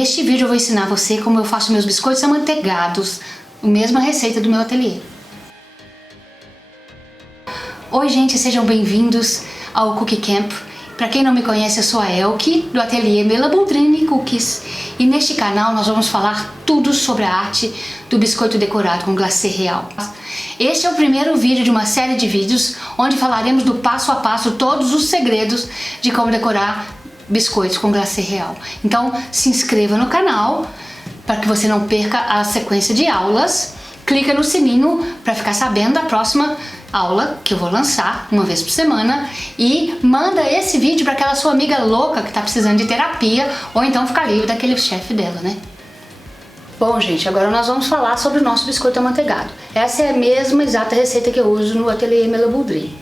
Neste vídeo eu vou ensinar você como eu faço meus biscoitos amanteigados, a mesma receita do meu ateliê. Oi gente, sejam bem-vindos ao Cookie Camp. Para quem não me conhece, eu sou a Elke, do ateliê Mela Boldrini Cookies. E neste canal nós vamos falar tudo sobre a arte do biscoito decorado com glacê real. Este é o primeiro vídeo de uma série de vídeos onde falaremos do passo a passo todos os segredos de como decorar biscoitos com glacê real. Então se inscreva no canal para que você não perca a sequência de aulas. Clica no sininho para ficar sabendo da próxima aula que eu vou lançar uma vez por semana e manda esse vídeo para aquela sua amiga louca que está precisando de terapia ou então ficar livre daquele chefe dela, né? Bom, gente, agora nós vamos falar sobre o nosso biscoito amanteigado. Essa é a mesma exata receita que eu uso no ateliê Mela Boldrini,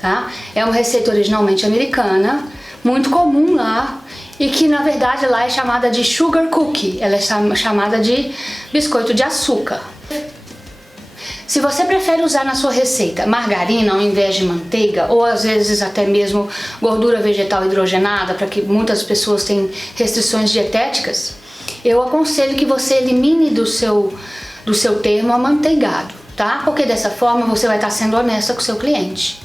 tá? É uma receita originalmente americana, muito comum lá, e que na verdade lá é chamada de sugar cookie, ela é chamada de biscoito de açúcar. Se você prefere usar na sua receita margarina ao invés de manteiga, ou às vezes até mesmo gordura vegetal hidrogenada, para que muitas pessoas têm restrições dietéticas, eu aconselho que você elimine do seu termo amanteigado, tá? Porque dessa forma você vai estar sendo honesta com o seu cliente.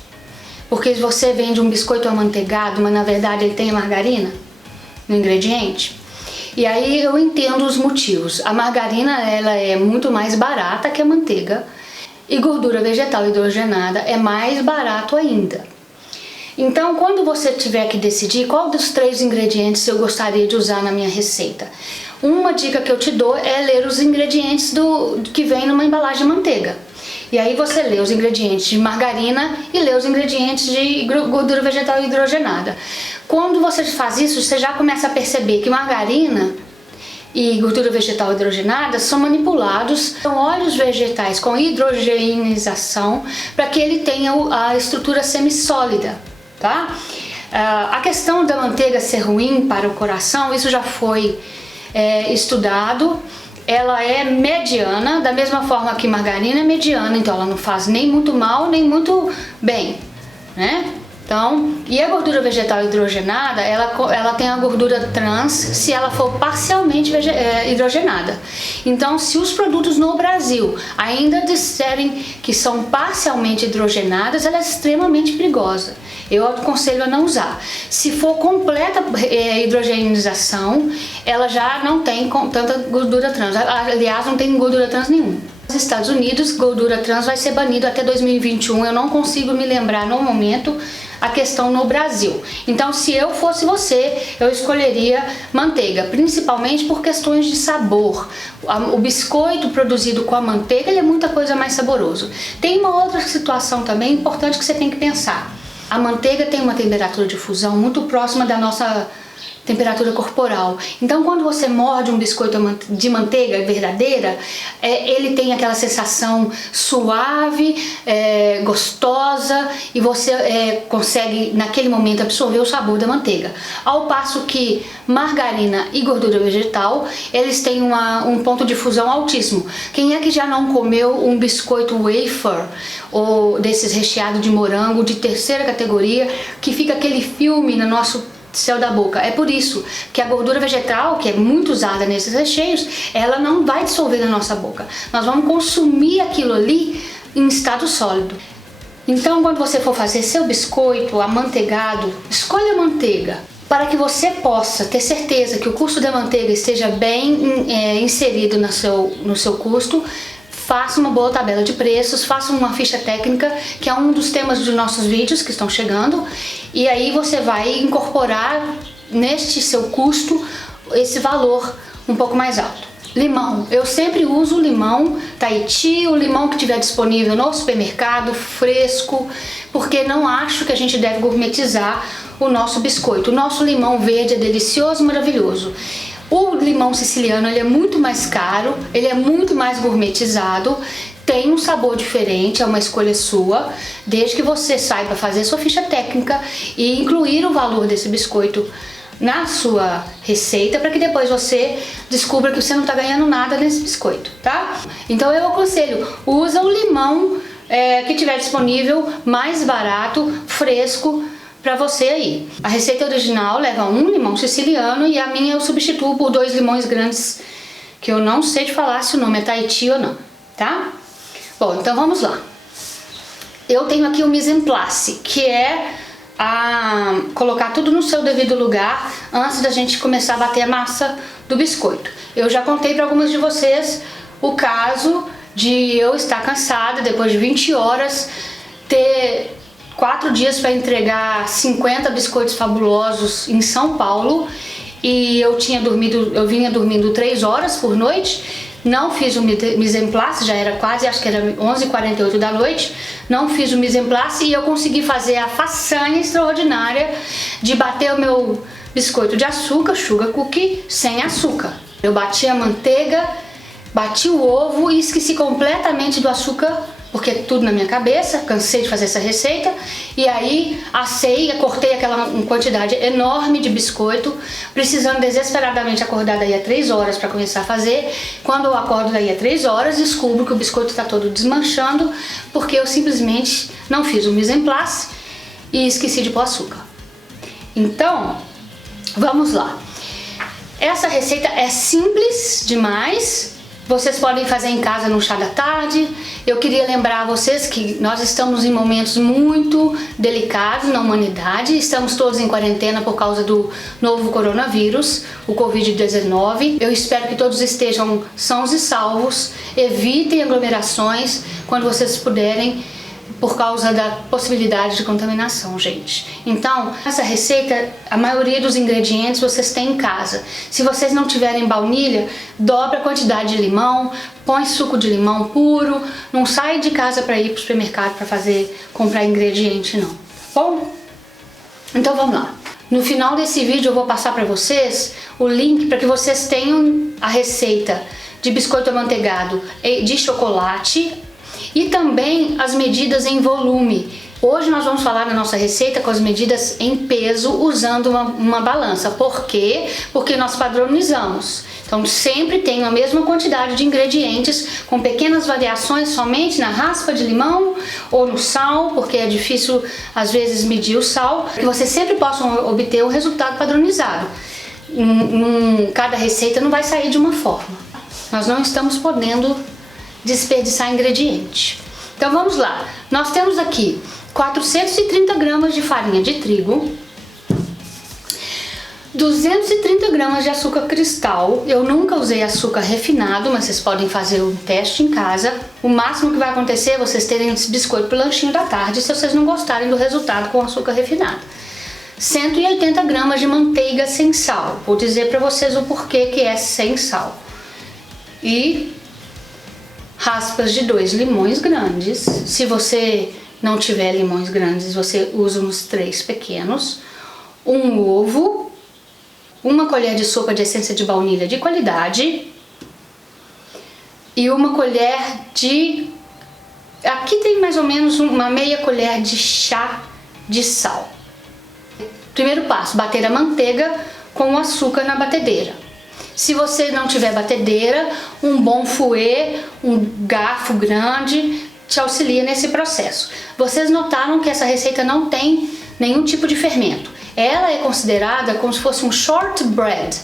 Porque se você vende um biscoito amanteigado, mas na verdade ele tem margarina no ingrediente, e aí eu entendo os motivos. A margarina ela é muito mais barata que a manteiga e gordura vegetal hidrogenada é mais barato ainda. Então quando você tiver que decidir qual dos 3 ingredientes eu gostaria de usar na minha receita, uma dica que eu te dou é ler os ingredientes que vem numa embalagem de manteiga. E aí você lê os ingredientes de margarina e lê os ingredientes de gordura vegetal hidrogenada. Quando você faz isso, você já começa a perceber que margarina e gordura vegetal hidrogenada são manipulados, são óleos vegetais com hidrogenização para que ele tenha a estrutura semissólida, tá? A questão da manteiga ser ruim para o coração, isso já foi estudado. Ela é mediana, da mesma forma que margarina é mediana, então ela não faz nem muito mal, nem muito bem, né? Então, e a gordura vegetal hidrogenada, ela tem a gordura trans se ela for parcialmente hidrogenada. Então, se os produtos no Brasil ainda disserem que são parcialmente hidrogenadas, ela é extremamente perigosa. Eu aconselho a não usar. Se for completa hidrogenização, ela já não tem tanta gordura trans. Aliás, não tem gordura trans nenhuma. Nos Estados Unidos, gordura trans vai ser banido até 2021. Eu não consigo me lembrar no momento a questão no Brasil. Então, se eu fosse você, eu escolheria manteiga, principalmente por questões de sabor. O biscoito produzido com a manteiga, ele é muita coisa mais saboroso. Tem uma outra situação também importante que você tem que pensar. A manteiga tem uma temperatura de fusão muito próxima da nossa temperatura corporal. Então quando você morde um biscoito de manteiga verdadeira, ele tem aquela sensação suave, gostosa, e você consegue naquele momento absorver o sabor da manteiga. Ao passo que margarina e gordura vegetal, eles têm um ponto de fusão altíssimo. Quem é que já não comeu um biscoito wafer, ou desses recheados de morango de terceira categoria, que fica aquele filme no nosso céu da boca? É por isso que a gordura vegetal, que é muito usada nesses recheios, ela não vai dissolver na nossa boca. Nós vamos consumir aquilo ali em estado sólido. Então, quando você for fazer seu biscoito amanteigado, escolha a manteiga para que você possa ter certeza que o custo da manteiga esteja bem inserido no seu custo. Faça uma boa tabela de preços, faça uma ficha técnica, que é um dos temas dos nossos vídeos que estão chegando, e aí você vai incorporar neste seu custo esse valor um pouco mais alto. Limão, eu sempre uso o limão Tahiti, o limão que tiver disponível no supermercado, fresco, porque não acho que a gente deve gourmetizar o nosso biscoito. O nosso limão verde é delicioso, maravilhoso. O limão siciliano, ele é muito mais caro, ele é muito mais gourmetizado, tem um sabor diferente, é uma escolha sua, desde que você saiba fazer sua ficha técnica e incluir o valor desse biscoito na sua receita, para que depois você descubra que você não está ganhando nada nesse biscoito, tá? Então eu aconselho, usa o limão que tiver disponível, mais barato, fresco, para você aí. A receita original leva 1 limão siciliano e a minha eu substituo por 2 limões grandes, que eu não sei te falar se o nome é Tahiti ou não, tá? Bom, então vamos lá. Eu tenho aqui o mise en place, que é colocar tudo no seu devido lugar antes da gente começar a bater a massa do biscoito. Eu já contei para algumas de vocês o caso de eu estar cansada depois de 20 horas, ter 4 dias para entregar 50 biscoitos fabulosos em São Paulo, e eu vinha dormindo 3 horas por noite. Não fiz o mise en place, já era quase, acho que era 11h48 da noite, não fiz o mise en place e eu consegui fazer a façanha extraordinária de bater o meu biscoito de açúcar, sugar cookie, sem açúcar. Eu bati a manteiga, bati o ovo e esqueci completamente do açúcar, porque é tudo na minha cabeça, cansei de fazer essa receita, e aí assei, cortei aquela quantidade enorme de biscoito, precisando desesperadamente acordar daí a 3 horas para começar a fazer. Quando eu acordo daí a 3 horas, descubro que o biscoito está todo desmanchando, porque eu simplesmente não fiz o mise en place e esqueci de pôr açúcar. Então, vamos lá. Essa receita é simples demais. Vocês podem fazer em casa no chá da tarde. Eu queria lembrar a vocês que nós estamos em momentos muito delicados na humanidade. Estamos todos em quarentena por causa do novo coronavírus, o Covid-19. Eu espero que todos estejam sãos e salvos. Evitem aglomerações quando vocês puderem, por causa da possibilidade de contaminação, gente. Então, essa receita, a maioria dos ingredientes vocês têm em casa. Se vocês não tiverem baunilha, dobra a quantidade de limão, põe suco de limão puro, não sai de casa para ir para o supermercado para comprar ingrediente não. Bom, então vamos lá. No final desse vídeo eu vou passar para vocês o link para que vocês tenham a receita de biscoito amanteigado de chocolate e também as medidas em volume. Hoje nós vamos falar da nossa receita com as medidas em peso usando uma balança. Por quê? Porque nós padronizamos. Então sempre tem a mesma quantidade de ingredientes, com pequenas variações somente na raspa de limão ou no sal, porque é difícil às vezes medir o sal, que vocês sempre possam obter um resultado padronizado. Cada receita não vai sair de uma forma. Nós não estamos podendo desperdiçar ingrediente. Então vamos lá. Nós temos aqui 430 gramas de farinha de trigo, 230 gramas de açúcar cristal. Eu nunca usei açúcar refinado, mas vocês podem fazer um teste em casa. O máximo que vai acontecer é vocês terem esse biscoito pro lanchinho da tarde, se vocês não gostarem do resultado com açúcar refinado. 180 gramas de manteiga sem sal. Vou dizer para vocês o porquê que é sem sal. E raspas de 2 limões grandes. Se você não tiver limões grandes, você usa uns 3 pequenos. Um ovo, uma colher de sopa de essência de baunilha de qualidade e uma colher de... aqui tem mais ou menos uma meia colher de chá de sal. Primeiro passo, bater a manteiga com o açúcar na batedeira. Se você não tiver batedeira, um bom fouet, um garfo grande, te auxilia nesse processo. Vocês notaram que essa receita não tem nenhum tipo de fermento. Ela é considerada como se fosse um shortbread.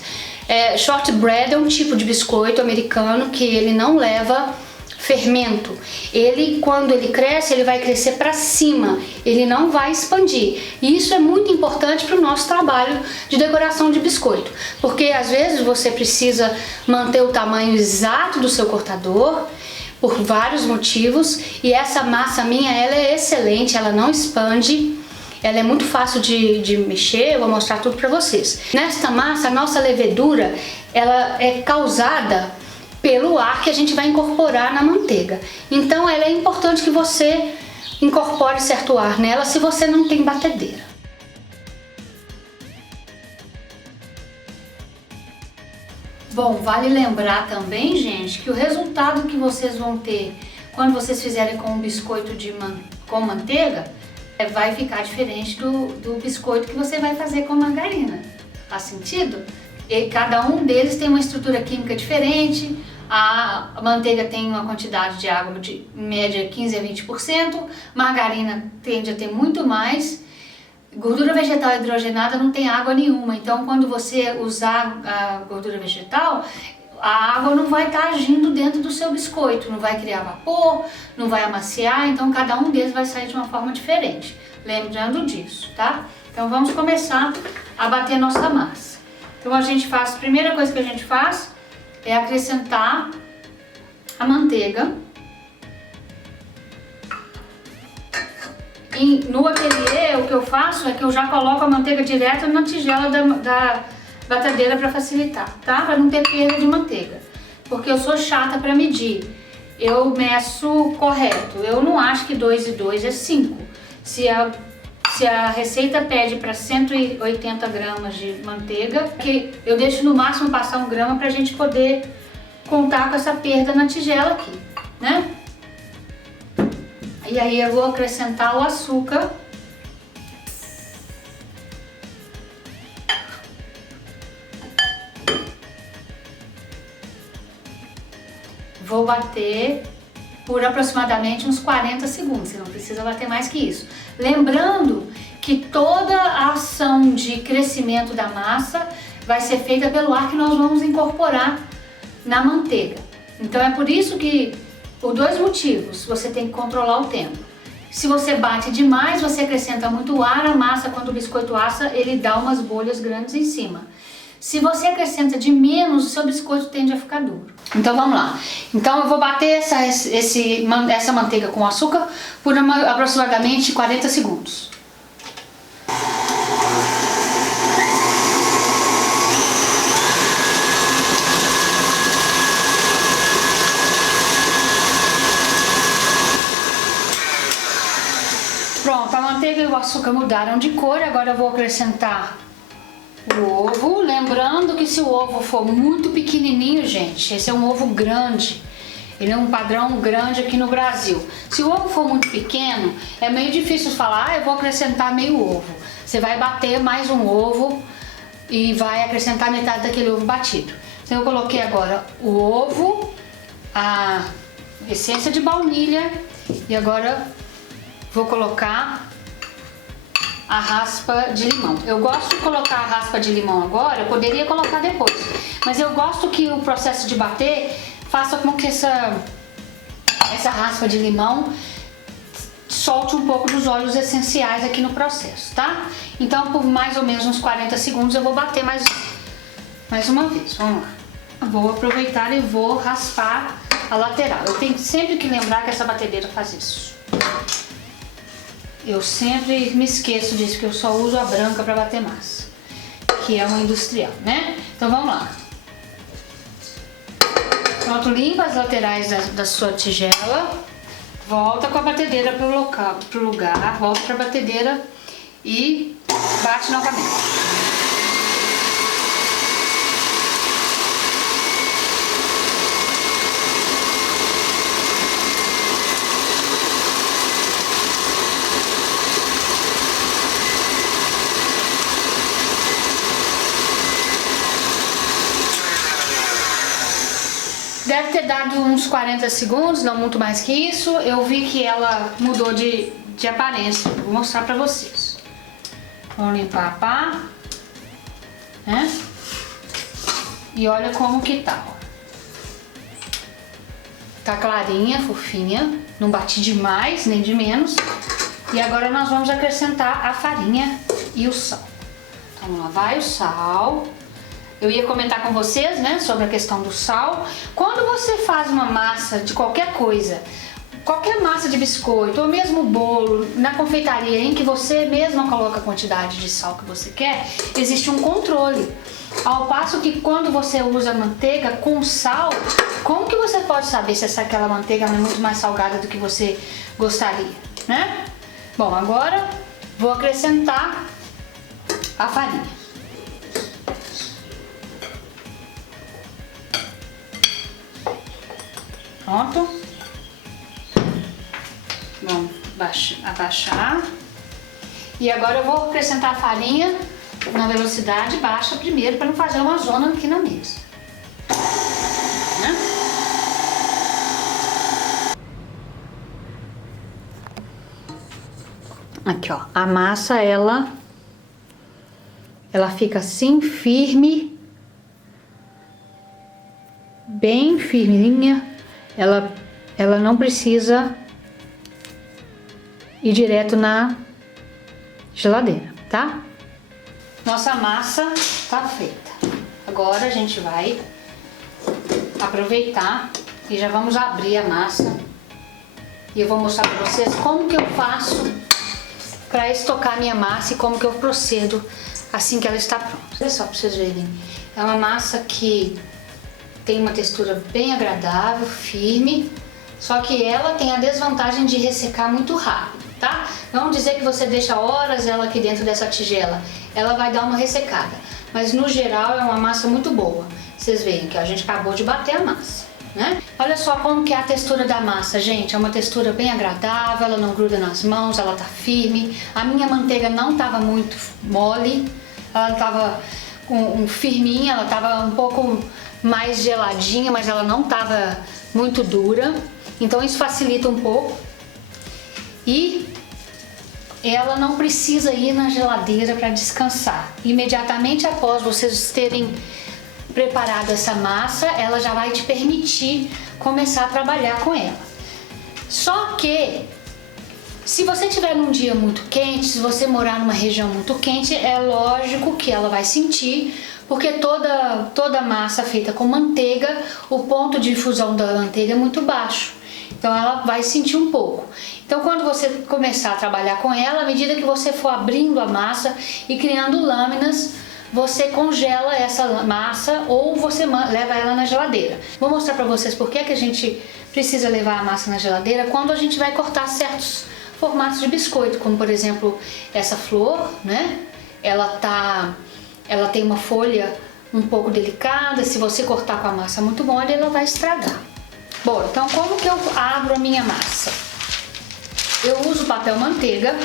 Shortbread é um tipo de biscoito americano que ele não leva fermento. Ele, quando ele cresce, ele vai crescer para cima, ele não vai expandir. E isso é muito importante para o nosso trabalho de decoração de biscoito, porque às vezes você precisa manter o tamanho exato do seu cortador por vários motivos, e essa massa minha, ela é excelente, ela não expande, ela é muito fácil de mexer. Eu vou mostrar tudo para vocês. Nesta massa, a nossa levedura, ela é causada pelo ar que a gente vai incorporar na manteiga. Então ela é importante que você incorpore certo ar nela se você não tem batedeira. Bom, vale lembrar também, gente, que o resultado que vocês vão ter quando vocês fizerem com um biscoito com manteiga vai ficar diferente do biscoito que você vai fazer com margarina. Faz sentido? E cada um deles tem uma estrutura química diferente. A manteiga tem uma quantidade de água de média 15 a 20%, margarina tende a ter muito mais, Gordura vegetal hidrogenada não tem água nenhuma, então quando você usar a gordura vegetal, a água não vai estar agindo dentro do seu biscoito, não vai criar vapor, não vai amaciar, então cada um deles vai sair de uma forma diferente. Lembrando disso, tá? Então vamos começar a bater nossa massa. Então a primeira coisa que a gente faz é acrescentar a manteiga. E no ateliê o que eu faço é que eu já coloco a manteiga direto na tigela da batedeira para facilitar, tá? Para não ter perda de manteiga. Porque eu sou chata para medir. Eu meço correto. Eu não acho que 2 e 2 é 5. Se a receita pede para 180 gramas de manteiga, que eu deixo no máximo passar 1 grama para a gente poder contar com essa perda na tigela aqui, né? E aí eu vou acrescentar o açúcar. Vou bater por aproximadamente uns 40 segundos, você não precisa bater mais que isso. Lembrando que toda a ação de crescimento da massa vai ser feita pelo ar que nós vamos incorporar na manteiga. Então é por isso que, por 2 motivos, você tem que controlar o tempo. Se você bate demais, você acrescenta muito ar, a massa, quando o biscoito assa, ele dá umas bolhas grandes em cima. Se você acrescenta de menos, o seu biscoito tende a ficar duro. Então vamos lá. Então eu vou bater essa manteiga com açúcar por aproximadamente 40 segundos. Pronto, a manteiga e o açúcar mudaram de cor, agora eu vou acrescentar o ovo. Lembrando que se o ovo for muito pequenininho, gente, esse é um ovo grande, ele é um padrão grande aqui no Brasil. Se o ovo for muito pequeno, é meio difícil falar, eu vou acrescentar meio ovo. Você vai bater mais um ovo e vai acrescentar metade daquele ovo batido. Então eu coloquei agora o ovo, a essência de baunilha e agora vou colocar a raspa de limão. Eu gosto de colocar a raspa de limão agora, eu poderia colocar depois, mas eu gosto que o processo de bater faça com que essa raspa de limão solte um pouco dos óleos essenciais aqui no processo, tá? Então por mais ou menos uns 40 segundos eu vou bater mais uma vez. Vamos lá. Eu vou aproveitar e vou raspar a lateral. Eu tenho sempre que lembrar que essa batedeira faz isso. Eu sempre me esqueço disso, que eu só uso a branca para bater massa, que é uma industrial, né? Então vamos lá. Pronto, limpa as laterais da sua tigela, volta com a batedeira pro lugar, volta para a batedeira e bate novamente. Deve ter dado uns 40 segundos, não muito mais que isso. Eu vi que ela mudou de aparência. Vou mostrar pra vocês. Vamos limpar a pá, né? E olha como que tá, ó. Tá clarinha, fofinha. Não bati demais, nem de menos. E agora nós vamos acrescentar a farinha e o sal. Então lá vai o sal. Eu ia comentar com vocês, né, sobre a questão do sal. Quando você faz uma massa de qualquer coisa, qualquer massa de biscoito ou mesmo bolo na confeitaria em que você mesma coloca a quantidade de sal que você quer, existe um controle. Ao passo que quando você usa manteiga com sal, como que você pode saber se aquela manteiga é muito mais salgada do que você gostaria, né? Bom, agora vou acrescentar a farinha. Pronto. Vamos abaixar. E agora eu vou acrescentar a farinha na velocidade baixa primeiro, para não fazer uma zona aqui na mesa. Né? Aqui, ó. A massa, ela ela fica assim, firme, bem firminha. Ela não precisa ir direto na geladeira, tá? Nossa massa tá feita. Agora a gente vai aproveitar e já vamos abrir a massa. E eu vou mostrar para vocês como que eu faço para estocar minha massa e como que eu procedo assim que ela está pronta. Olha só para vocês verem. É uma massa que tem uma textura bem agradável, firme, só que ela tem a desvantagem de ressecar muito rápido, tá? Vamos dizer que você deixa horas ela aqui dentro dessa tigela, ela vai dar uma ressecada, mas no geral é uma massa muito boa. Vocês veem que a gente acabou de bater a massa, né? Olha só como que é a textura da massa, gente. É uma textura bem agradável, ela não gruda nas mãos, ela tá firme. A minha manteiga não estava muito mole, ela estava firminha, ela estava um pouco mais geladinha, mas ela não estava muito dura, então isso facilita um pouco. E ela não precisa ir na geladeira para descansar. Imediatamente após vocês terem preparado essa massa, ela já vai te permitir começar a trabalhar com ela. Só que se você tiver num dia muito quente, se você morar numa região muito quente, é lógico que ela vai sentir, porque toda massa feita com manteiga, o ponto de infusão da manteiga é muito baixo. Então ela vai sentir um pouco. Então quando você começar a trabalhar com ela, à medida que você for abrindo a massa e criando lâminas, você congela essa massa ou você leva ela na geladeira. Vou mostrar para vocês por que a gente precisa levar a massa na geladeira quando a gente vai cortar certos formatos de biscoito, como por exemplo essa flor, né? Ela tem uma folha um pouco delicada, se você cortar com a massa muito mole, ela vai estragar. Bom, então como que eu abro a minha massa? Eu uso papel manteiga.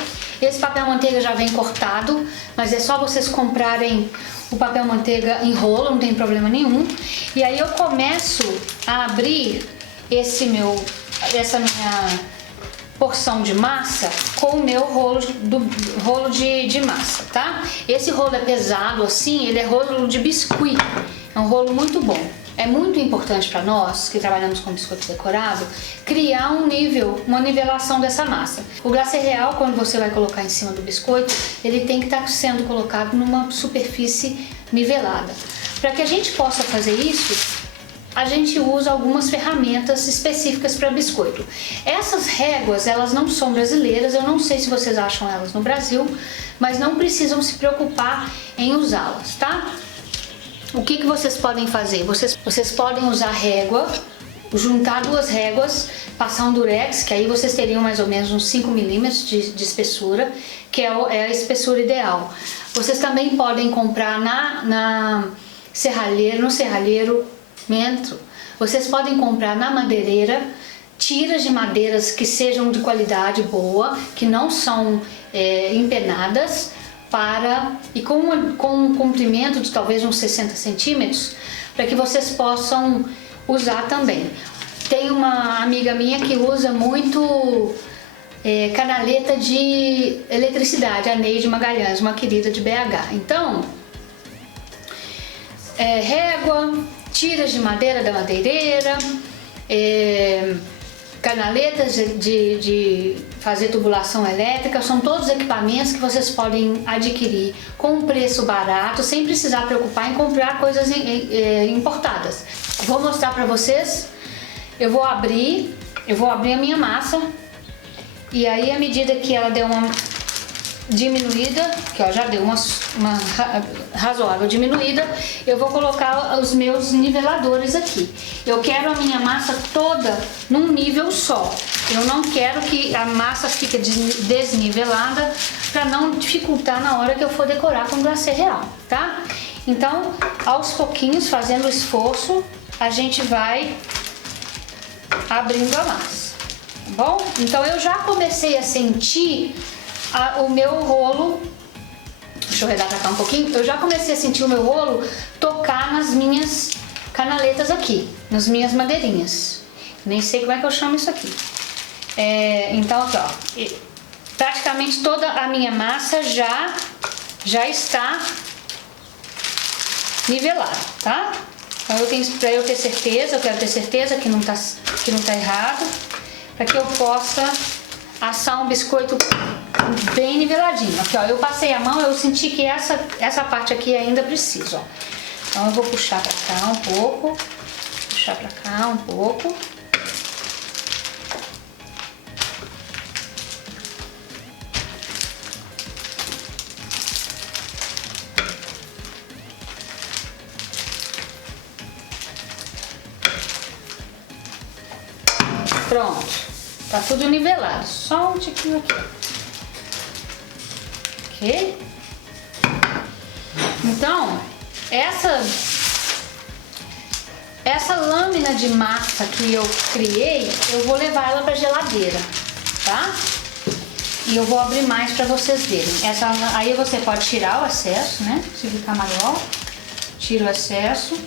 Esse papel manteiga já vem cortado, mas é só vocês comprarem o papel manteiga em rolo, não tem problema nenhum. E aí eu começo a abrir essa minha porção de massa com o meu rolo de massa, tá? Esse rolo é pesado assim, ele é rolo de biscuit, é um rolo muito bom. É muito importante para nós que trabalhamos com biscoito decorado criar uma nivelação dessa massa. O glacê real, quando você vai colocar em cima do biscoito, ele tem que estar sendo colocado numa superfície nivelada. Para que a gente possa fazer isso, a gente usa algumas ferramentas específicas para biscoito. Essas réguas, elas não são brasileiras, eu não sei se vocês acham elas no Brasil, mas não precisam se preocupar em usá-las, tá? O que vocês podem fazer? Vocês podem usar régua, juntar duas réguas, passar um durex, que aí vocês teriam mais ou menos uns 5 milímetros de espessura, que é a espessura ideal. Vocês também podem comprar no serralheiro, vocês podem comprar na madeireira tiras de madeiras que sejam de qualidade boa, que não são empenadas, e com um comprimento de talvez uns 60 centímetros, para que vocês possam usar também. Tem uma amiga minha que usa muito canaleta de eletricidade, a Neide Magalhães, uma querida de BH. Então, régua, tiras de madeira da madeireira, canaletas de fazer tubulação elétrica, são todos equipamentos que vocês podem adquirir com um preço barato, sem precisar preocupar em comprar coisas importadas. Vou mostrar para vocês. Eu vou abrir a minha massa e aí, à medida que ela deu uma diminuída, que ó, já deu uma razoável diminuída, eu vou colocar os meus niveladores aqui. Eu quero a minha massa toda num nível só. Eu não quero que a massa fique desnivelada para não dificultar na hora que eu for decorar com glacê real, tá? Então, aos pouquinhos, fazendo o esforço, a gente vai abrindo a massa, tá bom? Então eu já comecei a sentir o meu rolo, deixa eu redar pra cá um pouquinho, eu já comecei a sentir o meu rolo tocar nas minhas canaletas aqui, nas minhas madeirinhas. Nem sei como é que eu chamo isso aqui. Então aqui ó, praticamente toda a minha massa já está nivelado, tá? Então pra eu ter certeza, eu quero ter certeza que não tá errado, para que eu possa assar um biscoito bem niveladinho. Aqui, ó, eu passei a mão, eu senti que essa parte aqui ainda precisa, ó. Então eu vou puxar pra cá um pouco, puxar pra cá um pouco. Pronto, tá tudo nivelado, só um tiquinho aqui. Ok? Então, essa lâmina de massa que eu criei, eu vou levar ela pra geladeira, tá? E eu vou abrir mais pra vocês verem. Aí você pode tirar o excesso, né? Se ficar maior, tira o excesso.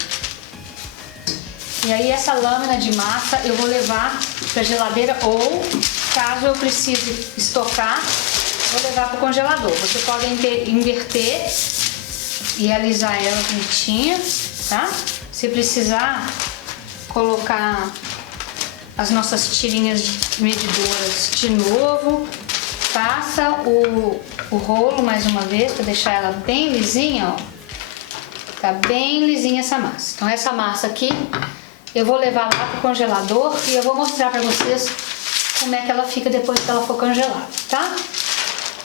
E aí essa lâmina de massa eu vou levar pra geladeira, ou caso eu precise estocar, vou levar pro congelador. Você pode inverter e alisar ela bonitinha, tá? Se precisar colocar as nossas tirinhas medidoras de novo, passa o rolo mais uma vez para deixar ela bem lisinha, ó. Tá bem lisinha essa massa. Então essa massa aqui eu vou levar lá pro congelador e eu vou mostrar pra vocês como é que ela fica depois que ela for congelada, tá?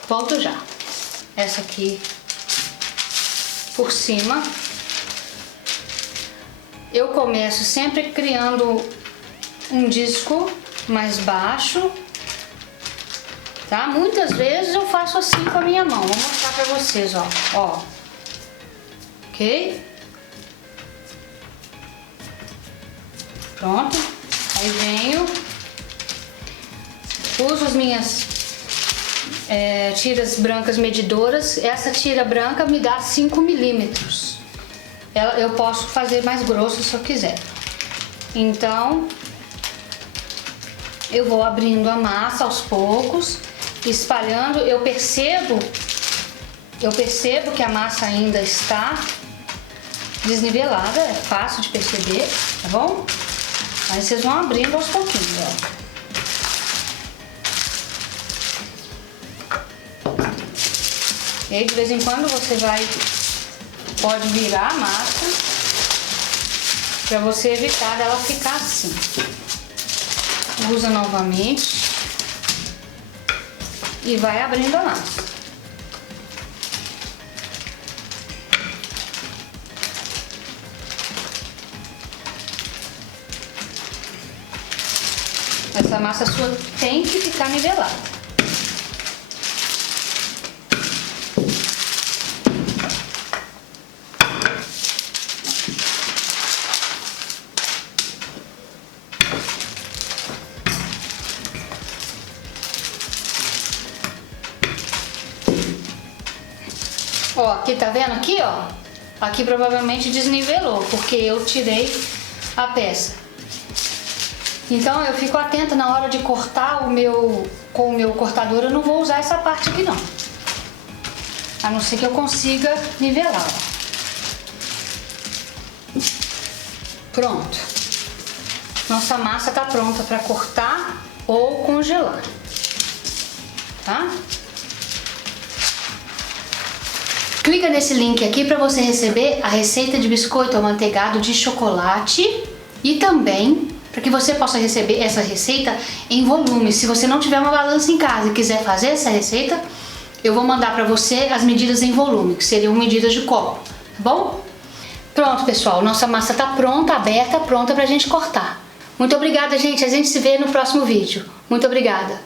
Volto já. Essa aqui por cima. Eu começo sempre criando um disco mais baixo, tá? Muitas vezes eu faço assim com a minha mão. Vou mostrar pra vocês, ó. Ok? Pronto, aí venho, uso as minhas tiras brancas medidoras. Essa tira branca me dá 5 milímetros. Eu posso fazer mais grosso se eu quiser. Então, eu vou abrindo a massa aos poucos, espalhando. Eu percebo que a massa ainda está desnivelada, é fácil de perceber, tá bom? Aí vocês vão abrindo aos pouquinhos, ó. E aí de vez em quando você pode virar a massa para você evitar dela ficar assim. Usa novamente e vai abrindo a massa. Essa massa sua tem que ficar nivelada. Ó, aqui tá vendo aqui, ó? Aqui provavelmente desnivelou, porque eu tirei a peça. Então eu fico atenta na hora de cortar com o meu cortador. Eu não vou usar essa parte aqui não, a não ser que eu consiga nivelar, ó. Pronto, nossa massa tá pronta para cortar ou congelar, tá? Clica nesse link aqui para você receber a receita de biscoito amanteigado de chocolate e também para que você possa receber essa receita em volume. Se você não tiver uma balança em casa e quiser fazer essa receita, eu vou mandar para você as medidas em volume, que seriam medidas de copo, tá bom? Pronto, pessoal, nossa massa tá pronta, aberta, pronta pra gente cortar. Muito obrigada, gente. A gente se vê no próximo vídeo. Muito obrigada.